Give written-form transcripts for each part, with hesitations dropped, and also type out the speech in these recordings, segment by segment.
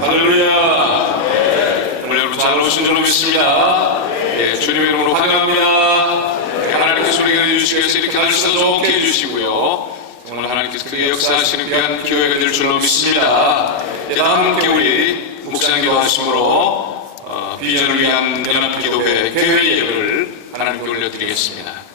할렐루야. 오늘 여러분 잘 오신 줄 믿습니다. 주님의 이름으로 환영합니다. 하나님께서 우리에게 해주시기 위해서 이렇게 날씨도 좋게 해주시고요. 정말 하나님께서 크게 역사하시는 귀한 교회가 될 줄로 믿습니다. 함께 우리 묵상 기도하심으로 비전을 위한 연합기도회 교회 예배를 하나님께 올려드리겠습니다.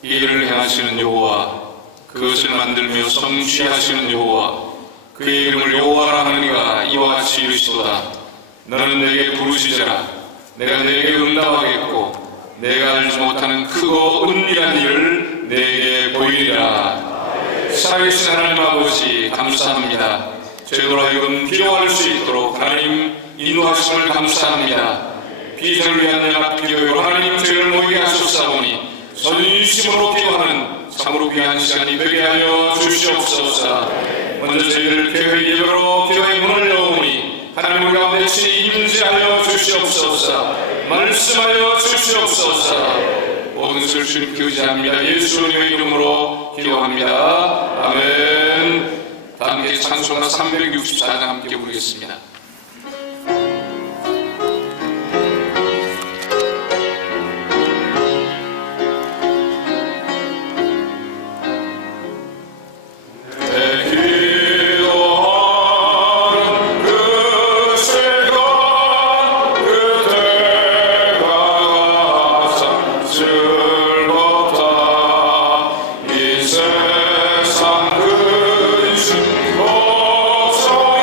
이 일을 행하시는 여호와, 그것을 만들며 성취하시는 여호와, 그의 이름을 여호와라 하는 이가 이와 같이 이르시도다. 너는 내게 부르시자. 내가 내게 응답하겠고 내가 알지 못하는 크고 은밀한 일을 내게 보이리라. 살아계신 하나님 아버지 감사합니다. 저희로 하여금 기도할 수 있도록 하나님 인도하심을 감사합니다. 비전을 위한 연합기도회로 하나님 저희를 모이게 하셨사오니 선심으로 기도하는 참으로 귀한 시간이 되게 하여 주시옵소서. 먼저 저희를 교회 예배로 교회 문을 여오니 하나님 우리 가운데 친히 임재하여 주시옵소서. 말씀하여 주시옵소서. 모든 것을 주님께 의지합니다. 예수님의 이름으로 기도합니다. 아멘. 다 함께 찬송가 364장 함께 부르겠습니다. 세상 근심 걱정에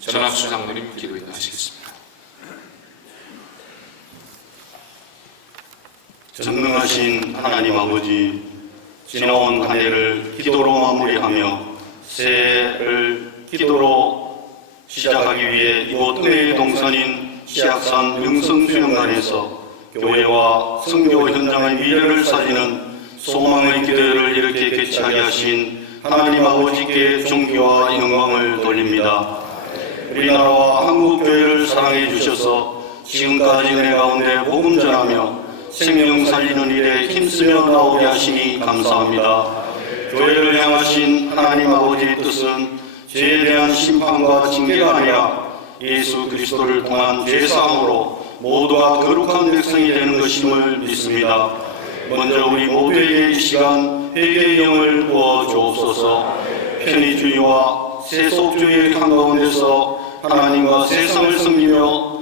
전학수 장로님 기도 인도하시겠습니다. 전능하신 하나님 아버지, 지나온 한 해를 기도로 마무리하며 새해를 기도로 시작하기 위해 이곳 은혜의 동산인 시악산 명성수영관에서 교회와 선교 현장의 미래를 살리는 소망의 기도회를 이렇게 개최하게 하신 하나님 아버지께 존귀와 영광을 돌립니다. 우리나라와 한국교회를 사랑해 주셔서 지금까지 은혜 가운데 복음 전하며 생명 살리는 일에 힘쓰며 나오게 하시니 감사합니다. 교회를 향하신 하나님 아버지의 뜻은 죄에 대한 심판과 징계가 아니라 예수 그리스도를 통한 죄사함으로 모두가 거룩한 백성이 되는 것임을 믿습니다. 먼저 우리 모두에게 이 시간 회개의 영을 부어 주옵소서. 편의주의와 세속주의의 한가운데서 하나님과 세상을 섬기며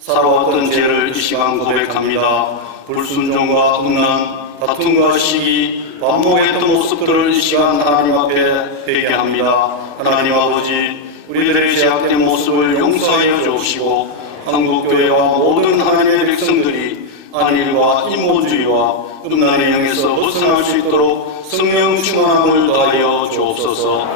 살아왔던 죄를 이 시간 고백합니다. 불순종과 음란, 다툼과 시기, 반목했던 모습들을 이 시간 하나님 앞에 회개합니다. 하나님 아버지, 우리들의 죄악된 모습을 용서하여 주옵시고 한국교회와 모든 하나님의 백성들이 안일과 인본주의와 음란의 영에서 벗어날 수 있도록 성령 충만함을 다하여 주옵소서.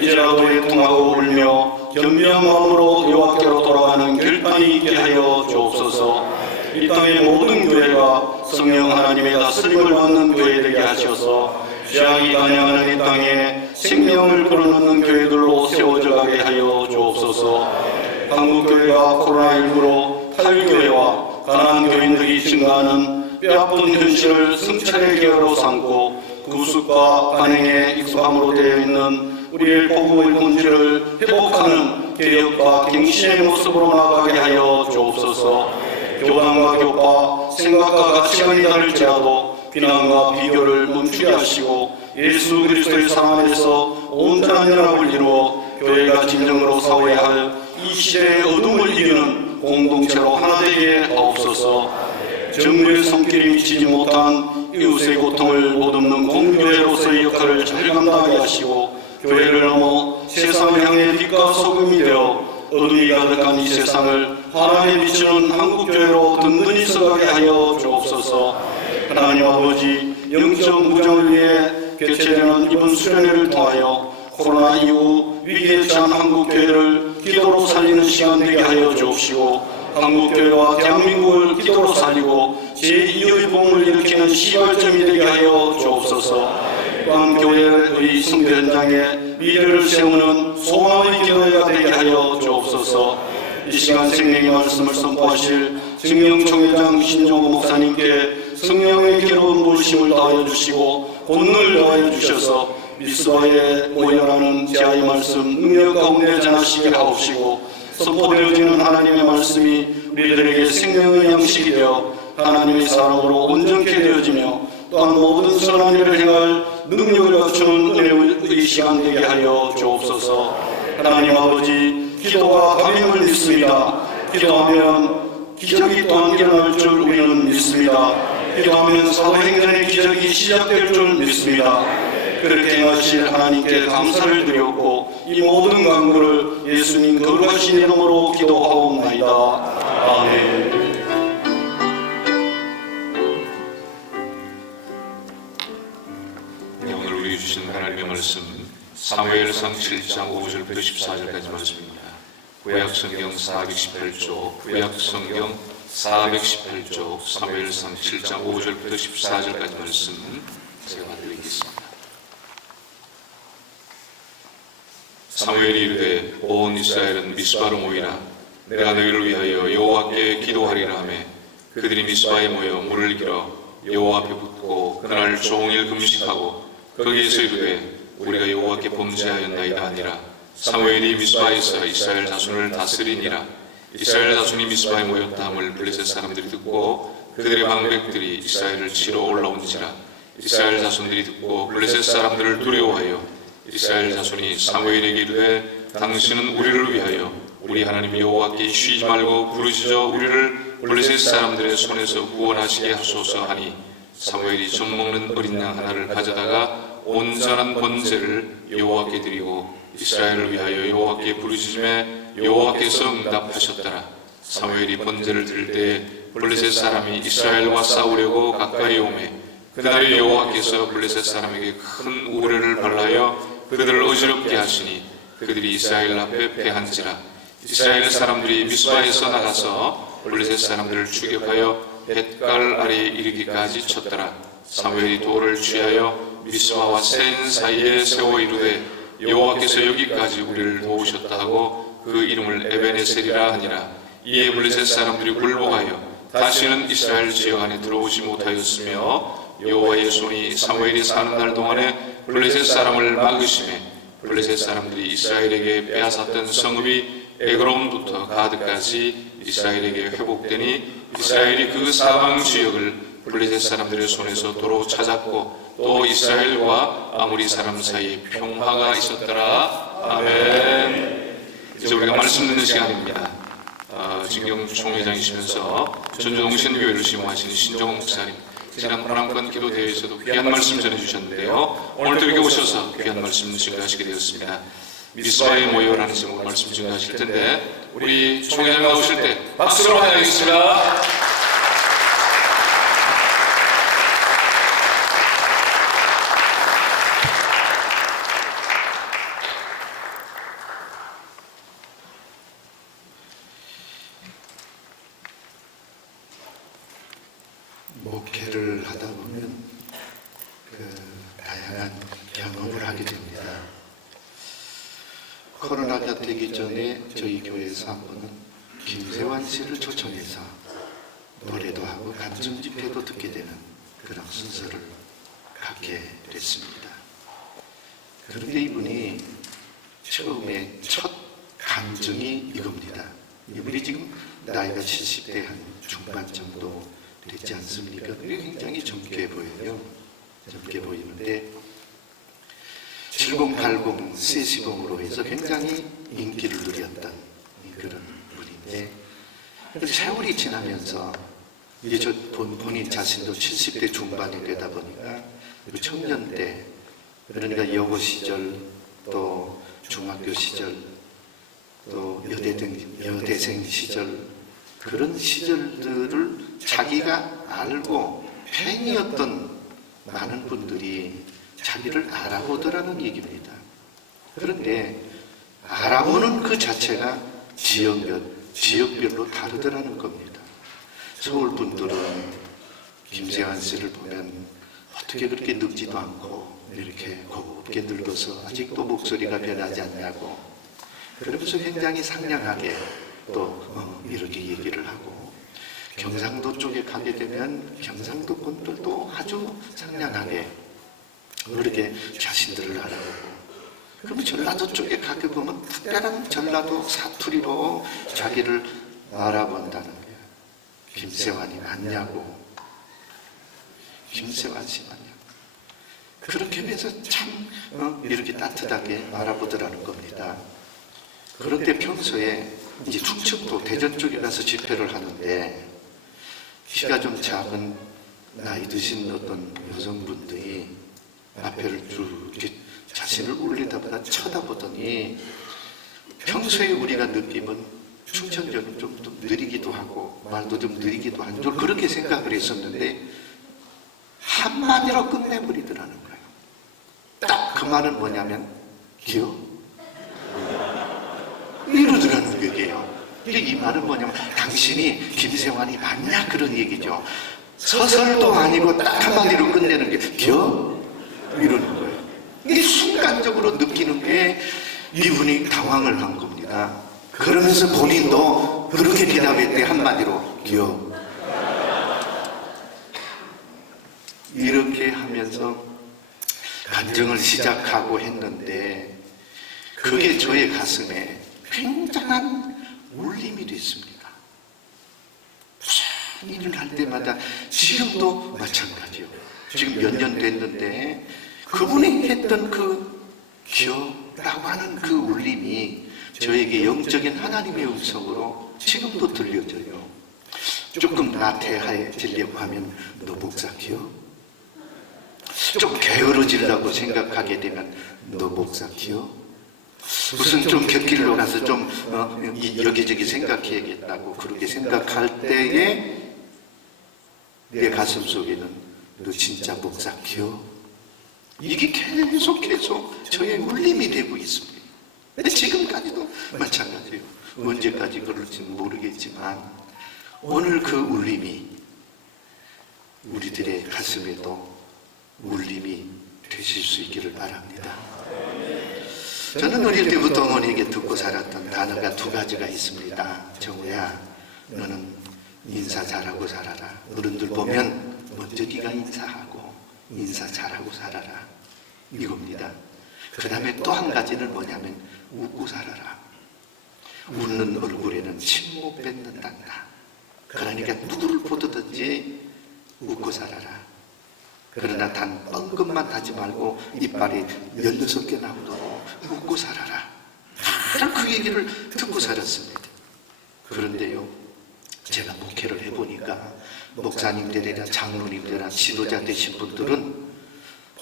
이제라도 애통하고 울며 겸비한 마음으로 여호와께로 돌아가는 결단이 있게 하여 주옵소서. 이 땅의 모든 교회가 성령 하나님의 다스림을 받는 교회 되게 하셔서 죄악이 단양하는 이 땅에 생명을 불어넣는 교회들로 세워져 가게 하여 주옵소서. 한국교회가 코로나19로 탈교회와 가난한 교인들이 증가하는 뼈아픈 현실을 성찰의 계기로 삼고 구습과 간행에 익숙함으로 되어 있는 우리의 복음의 본질을 회복하는 개혁과 갱신의 모습으로 나아가게 하여 주옵소서. 교단과 교파, 생각과 가치관이 다를지라도 비난과 비교를 멈추게 하시고 예수 그리스도의 사랑 안에서 온전한 연합을 이루어 교회가 진정으로 싸워야 할 이 시대의 어둠을 이기는 공동체로 하나 되게 하옵소서. 정부의 손길이 미치지 못한 이웃의 고통을 못 없는 공교회로서의 역할을 잘 감당하게 하시고 교회를 넘어 세상을 향해 빛과 소금이 되어 어둠이 가득한 이 세상을 환하게 비추는 한국교회로 든든히 서가게 하여 주옵소서. 하나님 아버지, 영적 무장을 위해 개최되는 이번 수련회를 통하여 코로나 이후 위기에 처한 한국교회를 기도로 살리는 시간 되게 하여 주옵시고 한국교회와 대한민국을 기도로 살리고 제2의 봄을 일으키는 시발점이 되게 하여 주옵소서. 또한 교회의 선교 현장에 미래를 세우는 소망의 기도회가 되게 하여 주옵소서. 이 시간 생명의 말씀을 선포하실 증영총회장 신종호 목사님께 성령의 기름 부으심을 다하여 주시고 권능을 더하여 주셔서 미스바에 모여라는 제아의 말씀 능력 가운데 전하시게 하옵시고 선포되어지는 하나님의 말씀이 우리들에게 생명의 양식이 되어 하나님의 사람으로 온전케 되어지며 또한 모든 선한 일을 행할 능력을 갖추는 은혜의 시간 되게 하여 주옵소서. 하나님 아버지, 기도가 감임을 믿습니다. 기도하면 기적이 또한 일어날 줄 우리는 믿습니다. 기도하면 사도행전의 기적이 시작될 줄 믿습니다. 그렇게 행하실 하나님께 감사를 드렸고 이 모든 간구를 예수님 거룩하신 이름으로 기도하옵나이다. 아멘. 네, 오늘 우리 주신 하나님의 말씀 사무엘상 7장 5절부터 14절까지 말씀입니다. 구약성경 418쪽, 구약성경 418쪽, 사무엘상 7장 5절부터 14절까지 말씀 제가 드리겠습니다. 사무엘이 이르되 온 이스라엘은 미스바로 모이라. 내가 너희를 위하여 여호와께 기도하리라 하며 그들이 미스바에 모여 물을 길어 여호와 앞에 붓고 그날 종일 금식하고 거기에서 이르되 우리가 여호와께 범죄하였나이다 하니라. 사무엘이 미스바에서 이스라엘 자손을 다스리니라. 이스라엘 자손이 미스바에 모였다 함을 블레셋 사람들이 듣고 그들의 방백들이 이스라엘을 치러 올라온지라. 이스라엘 자손들이 듣고 블레셋 사람들을 두려워하여 이스라엘 자손이 사무엘에게 이르되 당신은 우리를 위하여 우리 하나님 여호와께 쉬지 말고 부르짖어 우리를 블레셋 사람들의 손에서 구원하시게 하소서 하니 사무엘이 젖먹는 어린 양 하나를 가져다가 온전한 번제를 여호와께 드리고 이스라엘을 위하여 여호와께 부르짖음에 여호와께서 응답하셨더라. 사무엘이 번제를 드릴 때에 블레셋 사람이 이스라엘과 싸우려고 가까이 오매 그날에 여호와께서 블레셋 사람에게 큰 우레를 발라여 그들을 어지럽게 하시니 그들이 이스라엘 앞에 패한지라. 이스라엘 사람들이 미스바에서 나가서 블레셋 사람들을 추격하여 벳갈 아래에 이르기까지 쳤더라. 사무엘이 돌을 취하여 미스바와 센 사이에 세워 이르되 여호와께서 여기까지 우리를 도우셨다 하고 그 이름을 에베네셀이라 하니라. 이에 블레셋 사람들이 굴복하여 다시는 이스라엘 지역 안에 들어오지 못하였으며 여호와의 손이 사무엘이 사는 날 동안에 블레셋 사람을 막으심에 블레셋 사람들이 이스라엘에게 빼앗았던 성읍이 에그론부터 가드까지 이스라엘에게 회복되니 이스라엘이 그 사방 지역을 블레셋 사람들의 손에서 도로 찾았고 또 이스라엘과 아모리 사람 사이에 평화가 있었더라. 아멘. 이제 우리가 말씀 듣는 시간입니다. 진경 총회장이시면서 전주동신교회를 심호하시는 신종훈 목사님, 지난 문안권 기도대회에서도 귀한 말씀 전해주셨는데요. 오늘도 이렇게 오셔서 귀한 말씀 증거하시게 되었습니다. 미스바에 모여라는 제목으로 말씀 증거하실 텐데 우리 총회장 나오실 때 박수로 환영하겠습니다. 목회를 하다 보면 다양한 경험을 하게 됩니다. 코로나가 되기 전에 저희 교회에서 한 번은 김세환 씨를 초청해서 노래도 하고 간증 집회도 듣게 되는 그런 순서를 갖게 됐습니다. 그런데 이분이 처음에 첫 간증이 이겁니다. 이분이 지금 나이가 70대 한 중반 정도 되지 않습니까? 굉장히 젊게 보여요. 젊게 보이는데 7080 세시봉으로 해서 굉장히 인기를 누렸던 그런 분인데 세월이 지나면서 이제 본인 자신도 70대 중반이 되다 보니까 청년 때 그러니까 여고 시절 또 중학교 시절 또 여대생 시절 그런 시절들을 자기가 알고 팬이었던 많은 분들이 자기를 알아보더라는 얘기입니다. 그런데 알아보는 그 자체가 지역별로 다르더라는 겁니다. 서울 분들은 김세환 씨를 보면 어떻게 그렇게 늙지도 않고 이렇게 곱게 늙어서 아직도 목소리가 변하지 않냐고 그러면서 굉장히 상냥하게 또 이렇게 얘기를 하고 경상도 쪽에 가게 되면 경상도 분들도 아주 상냥하게 그렇게 자신들을 알아보고 그러면 전라도 쪽에 가게 보면 특별한 전라도 사투리로 자기를 알아본다는 거예요. 김세환이 맞냐고 김세환 씨 맞냐고 그렇게 해서 참 이렇게 따뜻하게 알아보더라는 겁니다. 그런데 평소에 이제 충청도 대전 쪽에 가서 집회를 하는데 키가 좀 작은 나이 드신 어떤 여성분들이 앞에를 쭉 이렇게 자신을 올리다보다 쳐다보더니 평소에 우리가 느낌은 충청도는 좀 느리기도 하고 말도 좀 느리기도 하고 좀 그렇게 생각을 했었는데 한마디로 끝내버리더라는 거예요. 딱 그 말은 뭐냐면 기억? 이러더라는 얘기예요. 이 말은 뭐냐면 당신이 김세환이 맞냐 그런 얘기죠. 서설도 아니고 딱 한마디로 끝내는 게 기억? 이러는 거예요. 이게 순간적으로 느끼는 게 이분이 당황을 한 겁니다. 그러면서 본인도 그렇게 대답했대. 한마디로 기억. 이렇게 하면서 간증을 시작하고 했는데 그게 저의 가슴에 굉장한 울림이 됐습니다. 무슨 일을 할 때마다 지금도 마찬가지요. 지금 몇 년 됐는데 그분이 했던 그 기억이라고 하는 그 울림이 저에게 영적인 하나님의 음성으로 지금도 들려져요. 조금 나태해지려고 하면 너 목사 기억? 좀 게으러지려고 생각하게 되면 너 목사 기억? 무슨 좀 곁길로 가서 좀 여기저기 생각해야겠다고 그렇게 생각할 때에 내 가슴 속에는 너 진짜 목사켜? 이게 계속 저의 울림이 되고 있습니다. 지금까지도 마찬가지예요. 언제까지 그럴지는 모르겠지만 오늘 그 울림이 우리들의 가슴에도 울림이 되실 수 있기를 바랍니다. 저는 어릴 때부터 어머니에게 듣고 살았던 단어가 두 가지가 있습니다. 정우야, 너는 인사 잘하고 살아라. 어른들 보면 먼저 네가 인사하고 인사 잘하고 살아라. 이겁니다. 그 다음에 또 한 가지는 뭐냐면 웃고 살아라. 웃는 얼굴에는 침 못 뱉는단다. 그러니까 누구를 보든지 웃고 살아라. 그러나 단 뻥긋만 하지 말고 이빨이 16개 나오도록 웃고 살아라. 늘 그 얘기를 듣고 살았습니다. 그런데요, 제가 목회를 해보니까 목사님들이나 장로님들이나 지도자 되신 분들은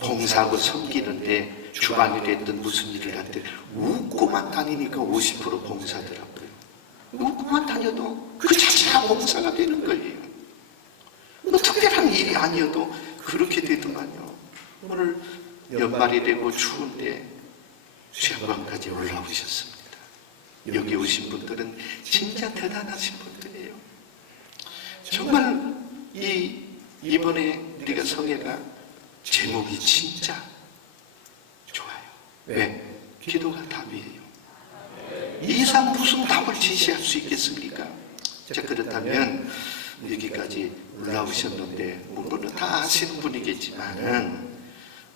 봉사하고 섬기는데 주간일이든 무슨 일을 할 때 웃고만 다니니까 50% 봉사더라고요. 웃고만 다녀도 그 자체가 봉사가 되는 거예요. 뭐 특별한 일이 아니어도 그렇게 되더만요. 오늘 연말이 되고 추운데 수양관까지 올라오셨습니다. 여기 오신 분들은 진짜 대단하신 분들이에요. 정말 이번에 우리가 성회가 제목이 진짜 좋아요. 왜? 기도가 답이에요. 이 이상 무슨 답을 제시할 수 있겠습니까? 자, 그렇다면 여기까지 올라오셨는데 물론 다 아시는 분이겠지만은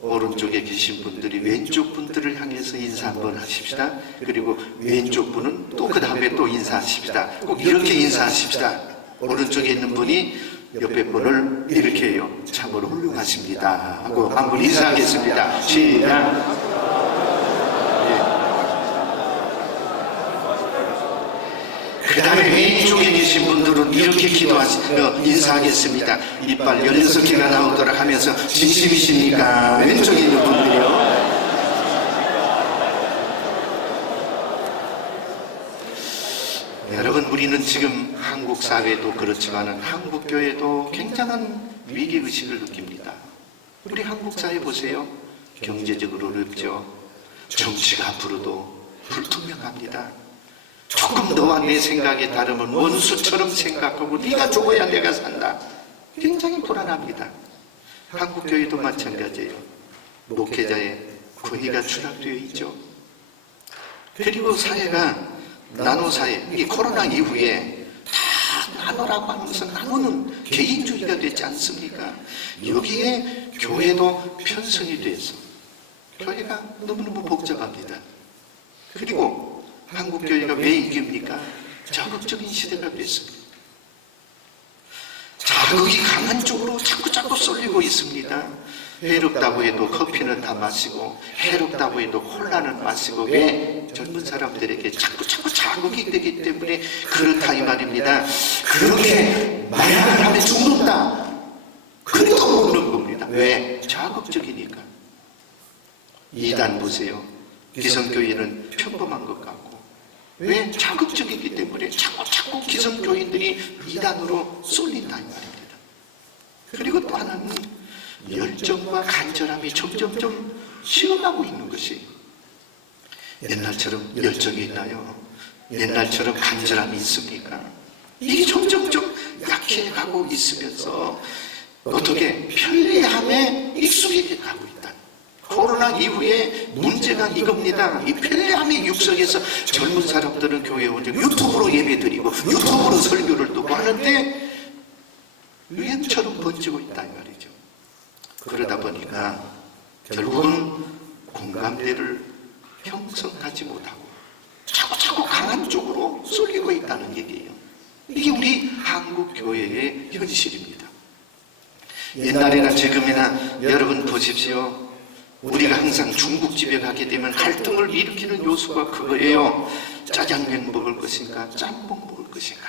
오른쪽에 계신 분들이 왼쪽 분들을 향해서 인사 한번 하십시다. 그리고 왼쪽 분은 또 그 다음에 또 인사하십시다. 꼭 이렇게 인사하십시다. 오른쪽에 있는 분이 옆에 분을 이렇게 해요. 참으로 훌륭하십니다 하고 한번 인사하겠습니다. 시작. 그 다음에 왼쪽에 계신 분들은 이렇게 인사하겠습니다. 이빨 16개가 나오도록 하면서 진심이십니까? 왼쪽에 있는 분들이요. 여러분, 우리는 지금 한국 사회도 그렇지만 한국 교회도 굉장한 위기의식을 느낍니다. 우리 한국 사회 보세요. 경제적으로 어렵죠. 정치가 앞으로도 불투명합니다. 조금 너와 내 생각이 다르면 원수처럼 생각하고 네가 죽어야 내가 산다. 굉장히 불안합니다. 한국 교회도 마찬가지예요. 목회자의 권위가 추락되어 있죠. 그리고 사회가 나노사회, 이게 코로나 이후에 다 나노라고 하면서 나노는 개인주의가 되지 않습니까? 여기에 교회도 편성이 돼서 교회가 너무너무 복잡합니다. 그리고 한국교회가 왜 이깁니까? 자극적인 시대가 됐습니다. 자극이 강한 쪽으로 자꾸 쏠리고 있습니다. 해롭다고 해도 커피는 다 마시고 해롭다고 해도 콜라는 마시고 왜? 젊은 사람들에게 자꾸 자극이 되기 때문에 그렇다 이 말입니다. 그렇게 마약을 하면 죽는다. 그래도 먹는 겁니다. 왜? 자극적이니까. 이단 보세요. 기성교회는 평범한 것 같고 왜? 자극적이기 때문에 자꾸 기성교인들이 이단으로 쏠린다 이 말입니다. 그리고 또 하나는 열정과 간절함이 점점 식어가고 있는 것이 옛날처럼 열정이 있나요? 옛날처럼 간절함이 있습니까? 이게 점점 약해가고 있으면서 어떻게 편리함에 익숙해져 가고 있다. 코로나 이후에 문제가 이겁니다. 이 편리함의 육성에서 젊은 사람들은 교회에 오죠. 유튜브로 예배드리고 유튜브로 설교를 듣고 하는데 유행처럼 번지고 있다 이 말이죠. 그러다 보니까 결국은 공감대를 형성하지 못하고 자꾸 강한 쪽으로 쏠리고 있다는 얘기예요. 이게 우리 한국 교회의 현실입니다. 옛날이나 지금이나 여러분 보십시오. 우리가 항상 중국집에 가게 되면 갈등을 일으키는 요소가 그거예요. 짜장면 먹을 것인가 짬뽕 먹을 것인가.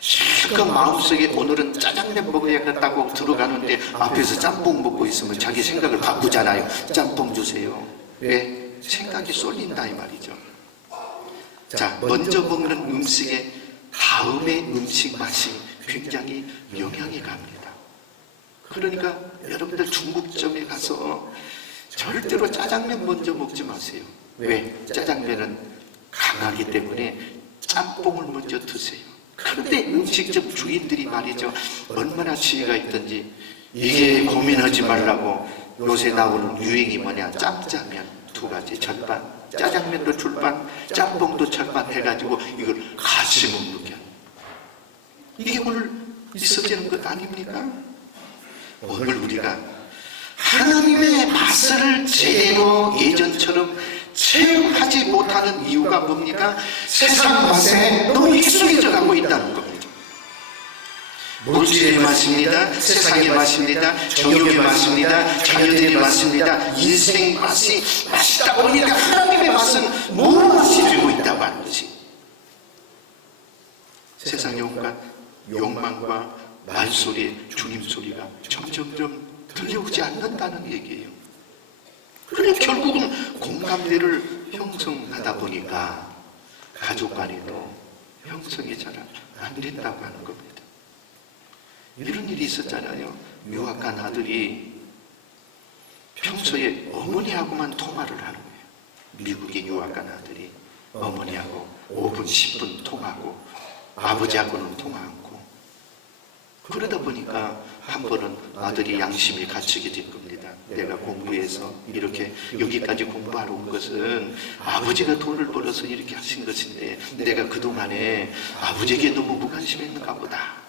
실컷 마음속에 오늘은 짜장면 먹어야겠다고 들어가는데 앞에서 짬뽕 먹고 있으면 자기 생각을 바꾸잖아요. 짬뽕 주세요. 왜? 생각이 쏠린다 이 말이죠. 자, 먼저 먹는 음식의 다음의 음식 맛이 굉장히 영향이 갑니다. 그러니까 여러분들 중국점에 가서 절대로 짜장면 먼저 먹지 마세요. 왜? 짜장면은 강하기 때문에 짬뽕을 먼저 드세요. 그런데 음식점 주인들이 말이죠, 얼마나 지혜가 있던지 이게 고민하지 말라고 요새 나오는 유행이 뭐냐, 짬짜면 두 가지 절반, 짜장면도 절반, 짬뽕도 절반 해가지고 이걸 같이 먹는 게 이게 오늘 있어지는 것 아닙니까? 오늘 우리가 하나님의 맛을 제대로 예전처럼 체험하지 못하는 이유가 뭡니까? 세상 맛에 너무 익숙해져 가고 있다는 겁니다. 물질의 맛입니다. 세상의 맛입니다. 정욕의 맛입니다. 자녀들의 맛입니다. 인생 맛이 맛있다 보니까 하나님의 맛은 모든 맛이 되고 있다고 하는 것이 세상의 온갖 욕망과 말소리, 주님 소리가 점점점 들려오지 않는다는 얘기예요. 그러니 결국은 공감대를 형성하다 보니까 가족 간에도 형성이 잘 안 된다고 하는 겁니다. 이런 일이 있었잖아요. 유학 간 아들이 평소에 어머니하고만 통화를 하는 거예요. 미국에 유학 간 아들이 어머니하고 5분, 10분 통화하고 아버지하고는 통화 않고 그러다 보니까 한 번은 아들이 양심이 갇히게 된 겁니다. 내가 공부해서 이렇게 여기까지 공부하러 온 것은 아버지가 돈을 벌어서 이렇게 하신 것인데 내가 그동안에 아버지에게 너무 무관심했는가 보다.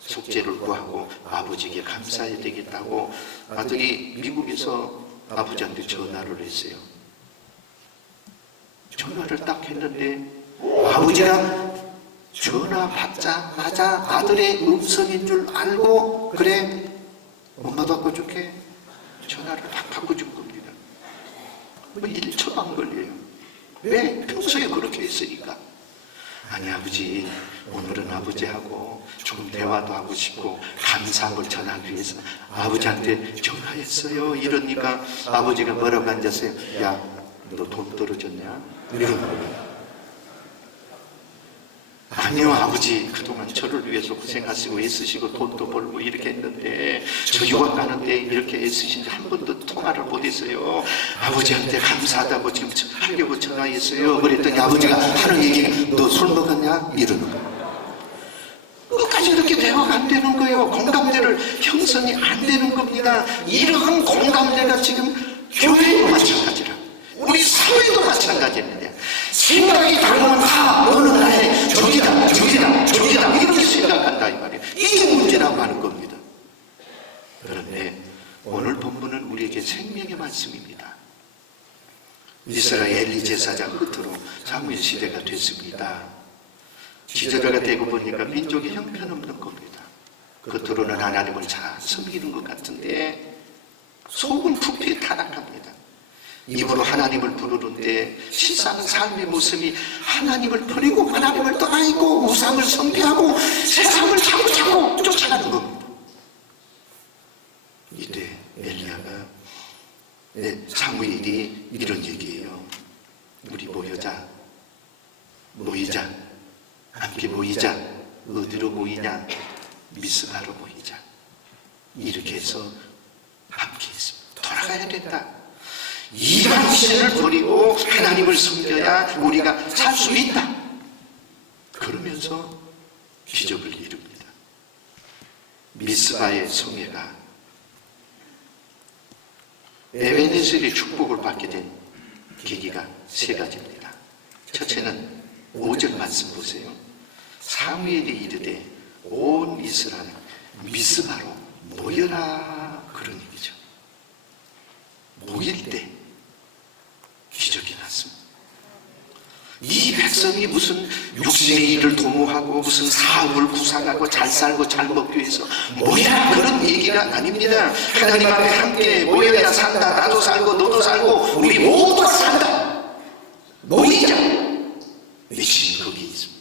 속죄를 구하고 아버지에게 감사해야 되겠다고 아들이 미국에서 아버지한테 전화를 했어요. 전화를 딱 했는데 아버지가 전화 받자마자 아들의 음성인 줄 알고 그래 엄마도 바꿔줄게 전화를 딱 바꿔준 겁니다. 뭐 1초도 안 걸려요. 왜? 평소에 그렇게 했으니까. 아니 아버지 오늘은 아버지하고 좀 대화도 하고 싶고 감사함을 전하기 위해서 아버지한테 전화했어요. 이러니까 아버지가 뭐라고 앉았어요? 야 너 돈 떨어졌냐? 이런 거예요. 아니요 아버지 그동안 저를 위해서 고생하시고 애쓰시고 돈도 벌고 이렇게 했는데 저 유학 가는데 이렇게 애쓰신지 한 번도 통화를 못했어요. 아버지한테 감사하다고 지금 하려고 전화했어요. 그랬더니 아버지가 하는 얘기가 너 술 먹었냐? 이러는 거예요. 끝까지 이렇게 대화가 안 되는 거예요. 공감대를 형성이 안 되는 겁니다. 이러한 공감대가 지금 교회도 마찬가지라 우리 사회도 마찬가지입니다. 생각이 다르면 다 어느 날에 저기다 이렇게 생각한다 이 말이에요. 이게 문제라고 하는 겁니다. 그런데 오늘 본문은 우리에게 생명의 말씀입니다. 이스라엘 엘리 제사장 끝으로 사무엘 시대가 됐습니다. 지저대가 되고 보니까 민족이 형편없는 겁니다. 겉으로는 하나님을 잘 섬기는 것 같은데 속은 부패에 타락합니다. 입으로 하나님을 부르는데 실상 삶의 모습이 하나님을 버리고 하나님을 떠나있고 우상을 숭배하고 세상을 자꾸 쫓아가는 겁니다. 이때 엘리야가 사무엘이 이런 얘기예요. 우리 모이자 함께 모이자. 어디로 모이냐? 미스바로 모이자. 이렇게 해서 함께 했습니다. 돌아가야 된다. 이방 신을 버리고 하나님을 섬겨야 우리가 살 수 있다. 그러면서 기적을 이룹니다. 미스바의 성회가 에베네셀의 축복을 받게 된 계기가 세 가지입니다. 첫째는 5절 말씀 보세요. 사무엘이 이르되 온 이스라엘 미스바로 모여라 그런 얘기죠. 모일 때 기적이 났습니다. 이 백성이 무슨 육신의 일을 도모하고 무슨 사업을 구상하고 잘 살고 잘 먹기 위해서 모이라 그런 얘기가 아닙니다. 하나님 앞에 함께 모여야 산다. 나도 살고 너도 살고 우리 모두가 산다. 모이자. 핵심이 거기 있습니다.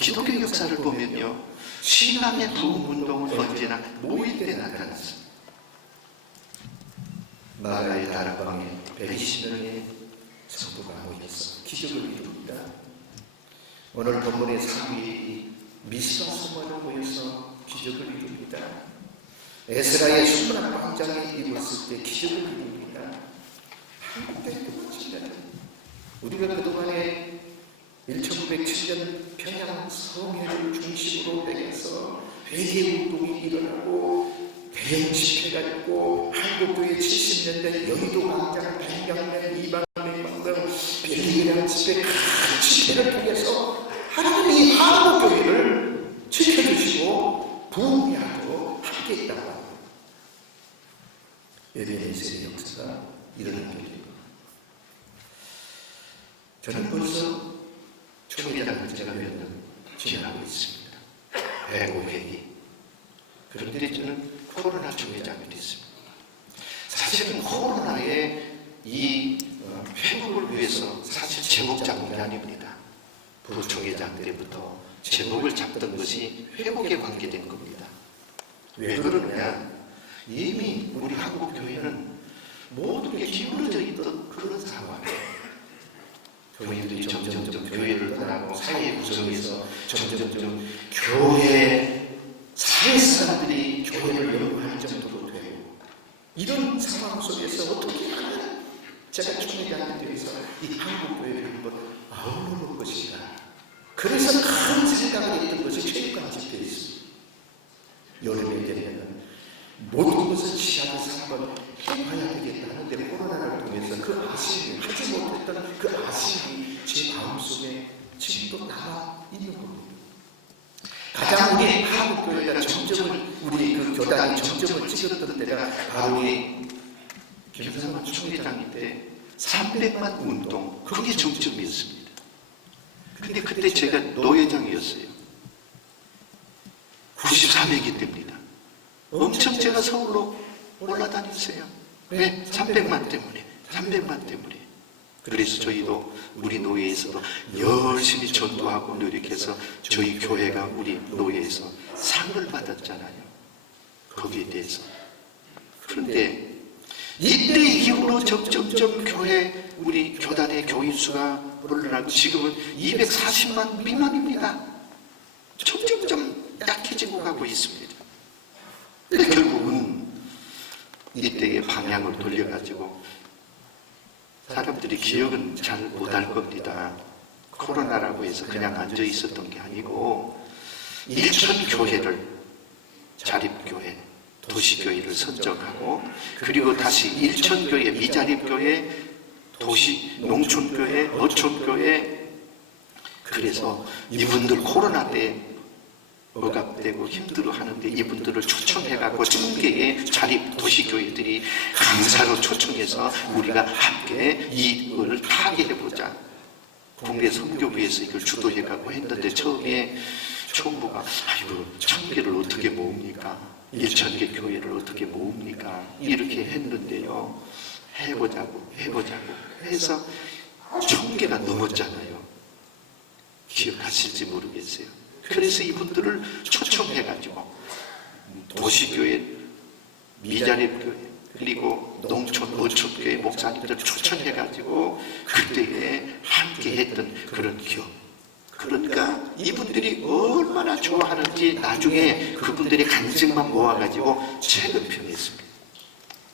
기독교 역사를 보면요, 신앙의 부흥운동은 언제나 모일 때 나타났습니다. 마가의 다락방에 120명의 성도가 모여서 기적을 이룹니다. 오늘 본문의 사무엘이 미스바 소문을 모여서 기적을 이룹니다. 에스라의 수문학 광장에 이뤘을 때 기적을 이룹니다. 한국의 뜻입니다. 우리가 그동안에 1907년 평양 성회를 중심으로 해서 회개운동이 일어나고 대형 집회가 있고 한국교회 70년대 여의도 광장 100명, 200명 등 벨리그란 집회 큰 집회를 통해서 하나님이 한국교회를 지켜주시고 부흥하고 함께했다고 합니다. 에베네셀의 역사가 일어나게 됩니다. 저는 벌써 초기장 제가 몇 년 지나고 있습니다. 105회기. 그런데 저는 코로나 초기장이 됐습니다. 사실은 코로나의 이 회복을 위해서 사실 제목 잡은 게 아닙니다. 부총회장 때부터 제목을 잡던 것이 회복에 관계된 겁니다. 왜 그러느냐? 이미 우리 한국 교회는 모든 게 기울어져 있던 그런 상황이에요. 교인들이 점점점 교회를 떠나고 사회 구성에서 점점점 교회 사회 사람들이 교회를 연구할 정도로 되고 이런 상황 속에서 어떻게 하면 제가 총회장에 대해서 이 한국 교회를 한번 아우르는 것인가. 그래서 큰 생각을 했던 것이 체육관 집회에 있습니다. 여름에 되면 모든 것을 시작해서 한번 해봐야 되겠다 하는데 코로나를 통해서 그 아쉬움이 하지 못했던 그 아쉬움이 제 마음속에 지금도 남아있는 겁니다. 가장 우리 한국교회가 정점을 우리 그 교단이 정점을 찍었던 때가 바로 우리 김상만 총회장일 때 300만 운동 그게 정점이었습니다. 그런데 그때 제가 노회장이었어요. 93회기 때입니다. 엄청 제가 서울로 올라다녔어요. 왜? 300만 때문에. 300만 때문에. 그래서 저희도 우리 노예에서도 열심히 전도하고 노력해서 저희 교회가 우리 노예에서 상을 받았잖아요. 거기에 대해서. 그런데 이때 이후로 점점점 교회 우리 교단의 교인 수가 늘어나고 지금은 240만 미만입니다. 점점점 약해지고 가고 있습니다. 근데 결국은 이때의 방향을 돌려가지고 사람들이 기억은 잘 못할 겁니다. 코로나라고 해서 그냥 앉아 있었던 게 아니고 일천교회를 자립교회, 도시교회를 선정하고 그리고 다시 일천교회, 미자립교회, 도시, 농촌교회, 어촌교회 그래서 이분들 코로나 때 억압되고 힘들어하는데 이분들을 초청해갖고 1000개의 자립 도시교회들이 강사로 초청해서 우리가 함께 이걸 타개해보자. 국내 선교부에서 이걸 주도해가고 했는데 처음에 총무가 아이고 1000개를 어떻게 모읍니까? 1000개 교회를 어떻게 모읍니까? 이렇게 했는데요. 해보자고 해서 1000개가 넘었잖아요. 기억하실지 모르겠어요. 그래서 이분들을 초청해가지고 도시교회, 미자립교회 그리고 농촌, 어촌교회 목사님들 초청해가지고 그때에 함께 했던 그런 기억. 그러니까 이분들이 얼마나 좋아하는지 나중에 그분들의 간증만 모아가지고 책을 펴냈습니다.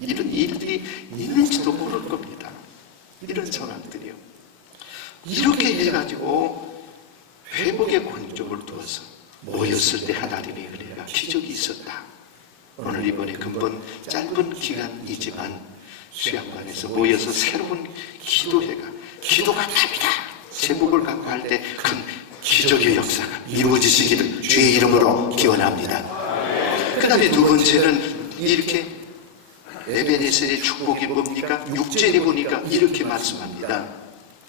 이런 일들이 있는지도 모를 겁니다. 이런 상황들이요. 이렇게 해가지고 회복의 관점을 두어서 모였을 때 하나님의 은혜가 기적이 있었다. 오늘 이번에 근본 짧은 기간이지만 수양관에서 모여서 새로운 기도가 갑니다. 제목을 갖고 할 때 큰 기적의 역사가 이루어지시기를 주의 이름으로 기원합니다. 그 다음에 두 번째는 이렇게 에베네셀의 축복이 뭡니까? 6절에 보니까 이렇게 말씀합니다.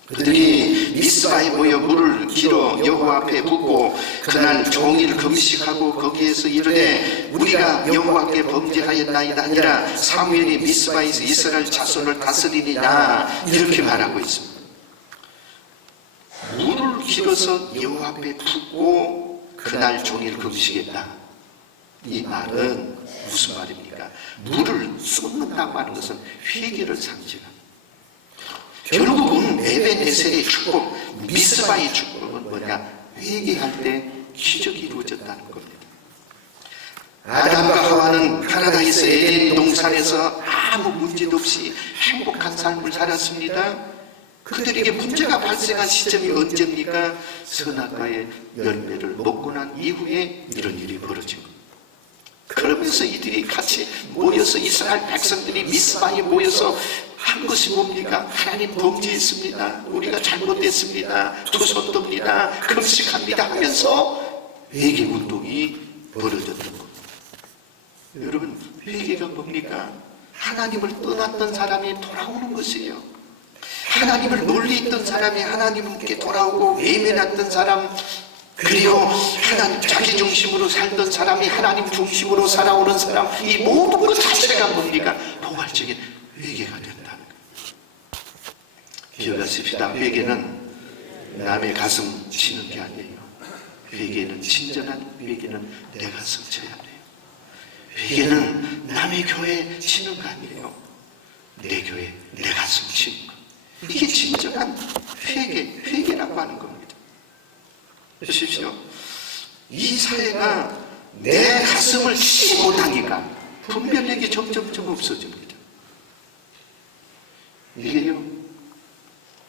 그들이 미스바에 모여 물을 길어 여호와 앞에 붓고 그날 종일 금식하고 거기에서 이르되 우리가 여호와께 범죄하였나이다 아니라 사무엘이 미스바에서 이스라엘 자손을 다스리니라 이렇게 말하고 있습니다. 물을 길어서 여호와 앞에 붓고 그날 종일 금식했다. 이 말은 무슨 말입니까? 물을 쏟는다고 하는 것은 회개를 상징합니다. 결국은 에벤에셀의 축복, 미스바의 축복은 뭐냐? 회개할 때 기적이 이루어졌다는 겁니다. 아담과 하와는 파라다이스 에덴 동산에서 아무 문제도 없이 행복한 삶을 살았습니다. 그들에게 문제가 발생한 시점이 언제입니까? 선악과의 열매를 먹고 난 이후에 이런 일이 벌어진 겁니다. 그러면서 이들이 같이 모여서 이스라엘 백성들이 미스바에 모여서 한 것이 뭡니까? 하나님 범죄했습니다. 우리가 잘못됐습니다. 두 손 듭니다. 금식합니다 하면서 회개 운동이 벌어졌던 겁니다. 여러분, 회개가 뭡니까? 하나님을 떠났던 사람이 돌아오는 것이에요. 하나님을 멀리 있던 사람이 하나님께 돌아오고 외면했던 사람, 그리고 하나님 자기 중심으로 살던 사람이 하나님 중심으로 살아오는 사람, 이 모든 것 자체가 뭡니까? 포괄적인 회개가 된다는 거예요. 기억하십시다. 회개는 남의 가슴 치는 게 아니에요. 회개는 진정한 회개는 내 가슴 쳐야 돼요. 회개는 남의 교회 치는 거 아니에요. 내 교회 내 가슴 치는 거. 이게 진정한 회개라고 하는 겁니다. 보십시오. 이 사회가 내 가슴을 치지 못하니까 분별력이 점점 없어집니다. 이게요,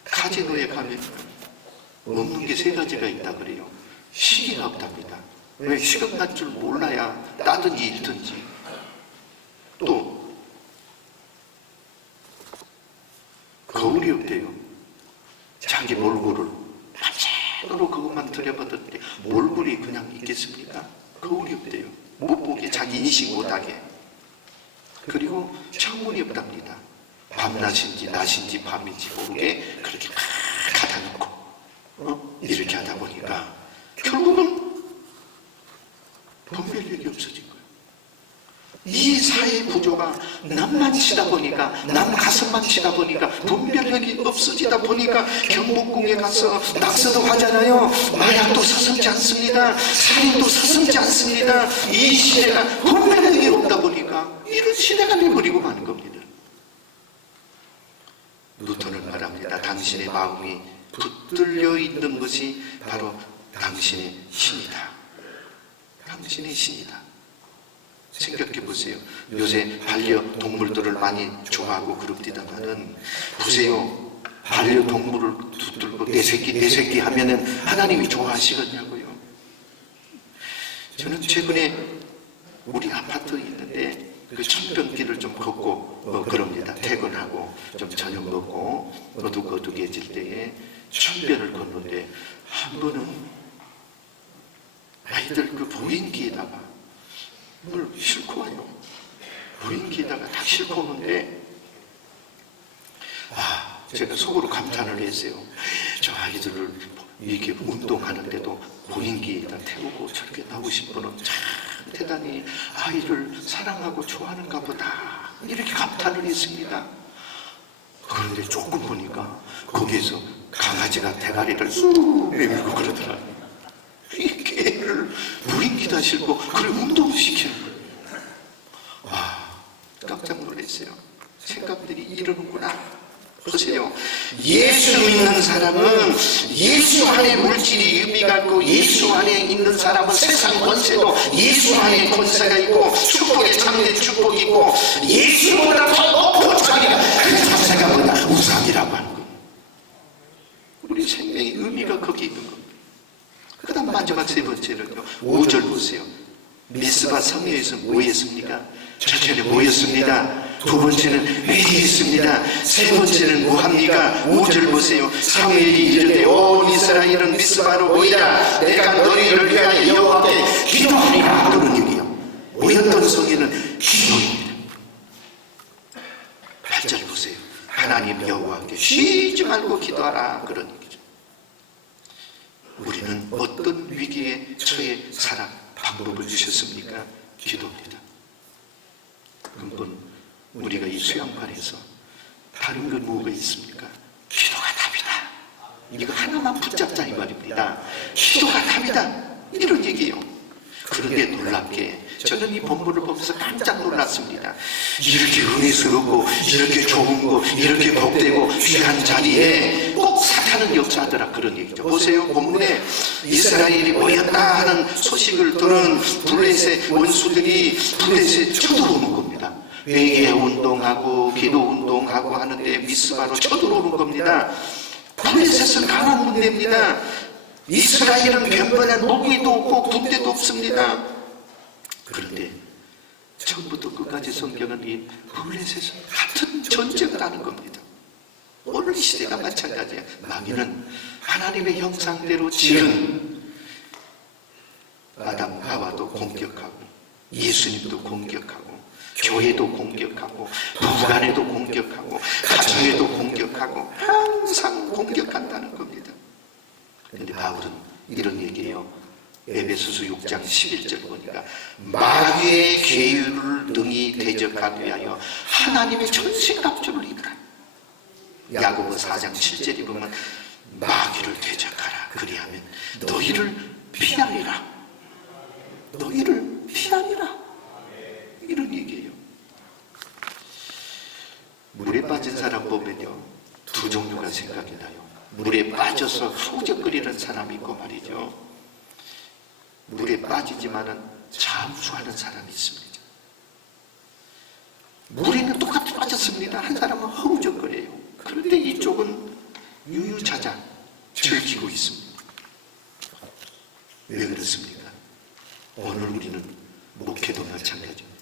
카지노에 가면 없는 게 3가지가 있다 그래요. 시기가 없답니다. 왜? 시간 날 줄 몰라야 따든지 읽든지. 또 거울이 없대요. 자기 몰골을 밤새도록 그것만 들여다봤는데 몰골이 그냥 있겠습니까? 거울이 없대요. 못 보게, 자기 인식 못하게. 그리고 창문이 없답니다. 밤낮인지 낮인지 밤인지 모르게 그렇게 닫아놓고 이렇게 하다 보니까 결국은 분별력이 없어진 거예요. 이 사회 구조가 남만 치다 보니까, 남 가슴만 치다 보니까, 분별력이 없어지다 보니까 경복궁에 가서 낙서도 하잖아요. 마약도 서슴지 않습니다. 살인도 서슴지 않습니다. 이 시대가 분별력이 없다 보니까 이런 시대가 돼버리고 마는 겁니다. 루터는 말합니다. 당신의 마음이 붙들려 있는 것이 바로 당신의 신이다. 당신의 신이다. 생각해 보세요. 요새 반려동물들을 많이 좋아하고 그럽니다만은 보세요. 반려동물을 붙들고 내 새끼 하면은 하나님이 좋아하시겠냐고요. 저는 최근에 우리 아파트에 있는데 그 천변길을 좀 걷고 그럽니다. 퇴근하고 좀 저녁 먹고 어둑어둑해질 때에 천변을 걷는데 한 번은 아이들 그 보행기에다가 물 싣고 와요. 보행기에다가 다 싣고 오는데 제가 속으로 감탄을 했어요. 저 아이들을 이렇게 운동하는데도 보행기에다 태우고 저렇게 나오고 싶어는 참 대단히 아이를 사랑하고 좋아하는가 보다, 이렇게 감탄을 했습니다. 그런데 조금 보니까 거기에서 강아지가 대가리를 쑥 내밀고 그러더라고요. 이 개를 보행기다 싣고 그걸 운동시키는 거예요. 깜짝 놀랐어요. 생각들이 이러는구나. 보세요. 예수 믿는 사람은 예수 안에 물질이 의미가 있고, 예수 안에 있는 사람은 세상 권세도 예수 안에 권세가 있고, 축복에 참된 축복이 있고, 예수보다 더 높은 자리가, 그 자세가 뭐냐? 우상이라고 하는 거예요. 우리 생명의 의미가 거기 있는 겁니다. 그 다음 마지막 3번째는요. 5절 보세요. 미스바 성회에서 뭐 했습니까? 첫째는 모였습니다. 2번째는 회개했습니다. 3번째는 뭐합니까? 5절 보세요. 사무엘이 이르되 온 이스라엘은 미스바로 모이라. 내가 너희를 위하여 여호와께 기도하리라. 그런 얘기예요. 모였던 성회는 기도입니다. 8절 보세요. 하나님 여호와께 쉬지 말고 기도하라. 그런 얘기죠. 우리는 어떤 위기에 처해 살아 방법을 주셨습니까? 기도입니다. 그건 우리가 이 수양판에서 다른 건 뭐가 있습니까? 기도가 답이다. 이거 하나만 붙잡자 이 말입니다. 기도가 답이다. 이런 얘기예요. 그런데 놀랍게 저는 이 본문을 보면서 깜짝 놀랐습니다. 이렇게 은혜스럽고 이렇게 좋은 거 이렇게 복되고 귀한 자리에 꼭 사탄은 역사하더라 그런 얘기죠. 보세요. 본문에 이스라엘이 모였다 하는 소식을 들은 블레셋 원수들이 블레셋에 쳐들어오는 겁니다. 회개 운동하고 기도 운동하고 하는데 미스바로 쳐들어오는 겁니다. 블레셋은 강한 군대입니다. 이스라엘은 변변한 무기도 없고 군대도 없습니다. 그런데 처음부터 끝까지 성경은 이 블레셋은 같은 전쟁을 하는 겁니다. 오늘 이 시대가 마찬가지야. 마귀는 하나님의 형상대로 지은 아담 하와도 공격하고 예수님도 공격하고 교회도 공격하고 부부간에도 공격하고 가정에도 공격하고 항상 공격한다는 겁니다. 그런데 바울은 이런 얘기예요. 에베소서 6장 11절 보니까 마귀의 계율을 능히 대적하기 위하여 하나님의 전신갑주를 입으라. 야고보 4장 7절에 보면 마귀를 대적하라. 그리하면 너희를 피하리라. 너희를 피하리라. 이런 얘기예요. 물에 빠진 사람 보면요, 두 종류가 생각이 나요. 물에 빠져서 허우적거리는 사람이 있고 말이죠. 물에 빠지지만은 잠수하는 사람이 있습니다. 물에는 똑같이 빠졌습니다. 한 사람은 허우적거려요. 그런데 이쪽은 유유자자 즐기고 있습니다. 왜 그렇습니까? 오늘 우리는 목회도 마찬가지입니다.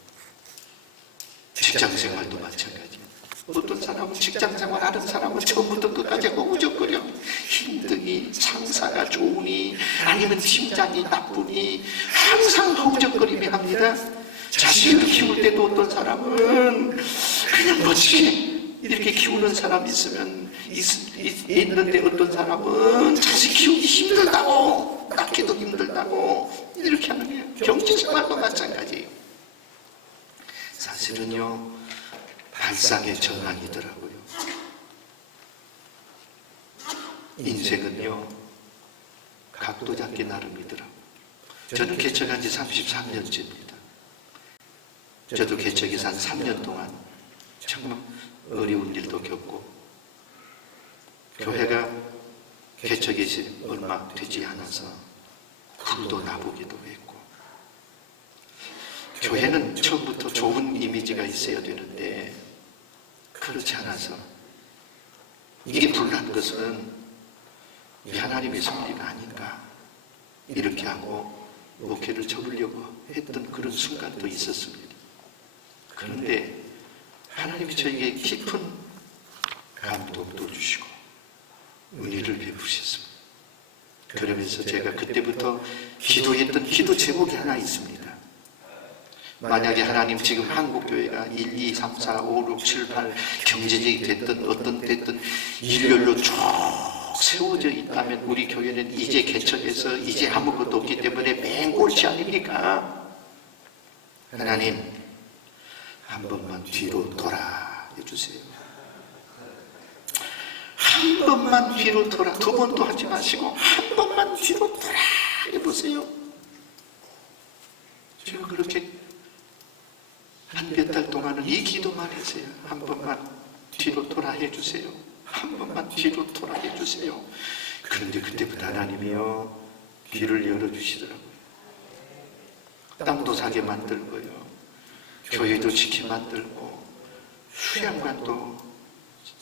직장생활도 마찬가지입니다. 어떤 사람은 직장생활 하는 사람은 처음부터 끝까지 허우적거려. 힘드니 상사가 좋으니 아니면 팀장이 나쁘니 항상 허우적거리며 합니다. 자식을 키울 때도 어떤 사람은 그냥 멋지게 이렇게 키우는 사람이 있는데 어떤 사람은 자식 키우기 힘들다고, 낳기도 힘들다고 이렇게 하는 거예요. 경제생활도 마찬가지예요. 사실은요, 발상의 전환이더라고요. 인생은요, 각도 잡기 나름이더라고요. 저는 개척한 지 33년째입니다. 저도 개척에서 한 3년 동안 정말 어려운 일도 겪고, 교회가 개척이 얼마 되지 않아서 불도 나보기도 했고, 교회는 처음부터 좋은 이미지가 있어야 되는데 그렇지 않아서 이게 불난 것은 이 하나님의 섭리가 아닌가 이렇게 하고 목회를 접으려고 했던 그런 순간도 있었습니다. 그런데 하나님이 저에게 깊은 감동도 주시고 은혜를 베푸셨습니다. 그러면서 제가 그때부터 기도했던 기도 제목이 하나 있습니다. 만약에 하나님 지금 한국교회가 1, 2, 3, 4, 5, 6, 7, 8 경제적이 됐든 어떤 됐든 일렬로 쭉 세워져 있다면 우리 교회는 이제 개척해서 이제 아무것도 없기 때문에 맹골치 아닙니까? 하나님 한 번만 뒤로 돌아 해주세요. 한 번만 뒤로 돌아. 두 번도 하지 마시고 한 번만 뒤로 돌아 해보세요. 제가 그렇게 한 몇 달 동안은 이 기도만 했어요. 한 번만 뒤로 돌아 해주세요. 한 번만 뒤로 돌아 해주세요. 그런데 그때부터 하나님이요, 길을 열어주시더라고요. 땅도 사게 만들고요, 교회도 지게 만들고, 휴양관도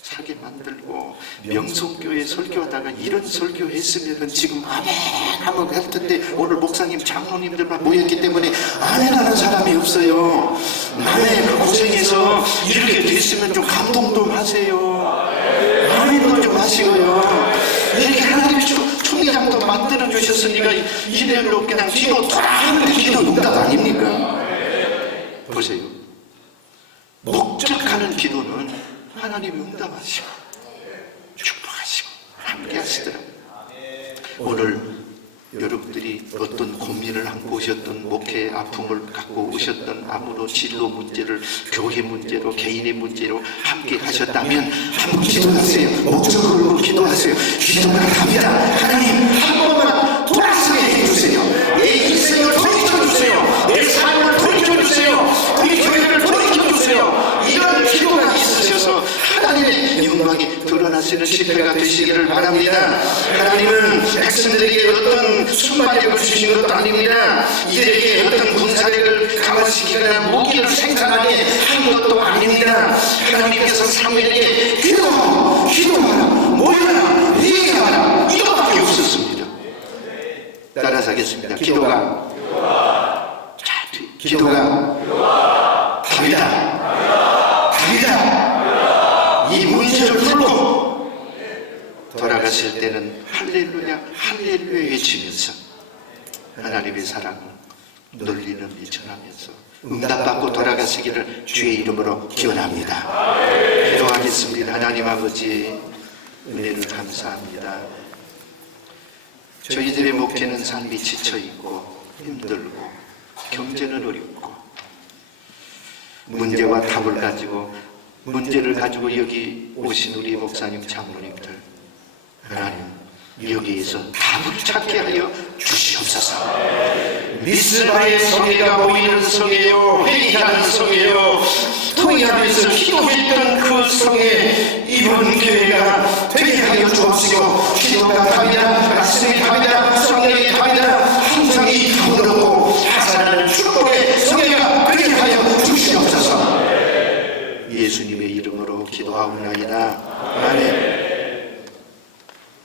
사게 만들고, 명성교회 설교하다가 이런 설교했으면 지금 아멘 하면 할 텐데 오늘 목사님 장로님들만 모였기 때문에 아멘 하는 사람이 없어요. 아멘 고생해서 이렇게 됐으면 좀 감동 좀 하세요. 아멘도 좀 하시고요. 이렇게 하나님이 총회장도 만들어 주셨으니까 이대로 그냥 뒤로 다 하는 게 기도 응답 아닙니까? 보세요. 목적하는 기도는 하나님이 응답하시고 축복하시고 함께 하시더라고요. 오늘 여러분들이 어떤 고민을 안고 오셨던 목회 아픔을 갖고 오셨던 아무런 진로 문제를 교회 문제로 개인의 문제로 함께 하셨다면 한번 기도하세요. 목적으로 기도하세요. 기도를 합니다. 하나님 한 번만 돌아서게 해주세요. 내 인생을 돌려주세요. 내 삶을 돌려 당신들에게 어떤 순발력을 주신 것도 아닙니다. 이들에게 어떤 군사력을 강화시키거나 무기를 생산하게 한 것도 아닙니다. 하나님께서 사무엘에게 기도하라, 모여라, 회개하라, 이거밖에 없었습니다. 따라서 하겠습니다. 기도가 답이다. 이 문제를 풀고 돌아가실 때는 할렐루야 외치면서 하나님의 사랑을 널리 전하면서 응답받고 돌아가시기를 주의 이름으로 기원합니다. 기도하겠습니다. 하나님 아버지, 은혜를 감사합니다. 저희들의 목회는 삶이 지쳐있고 힘들고 경제는 어렵고 문제와 답을 가지고 문제를 가지고 여기 오신 우리 목사님 장로님들, 하나님 여기에서 답을 찾게 하여 주시옵소서. 미스바의 성회가 모이는 성회요, 회의하는 성회요, 통일하면서 기도했던 그 성회, 이번 교회가 되게 하여 주옵시고, 기도가 답이다, 말씀이 답이다, 성령이 답이다,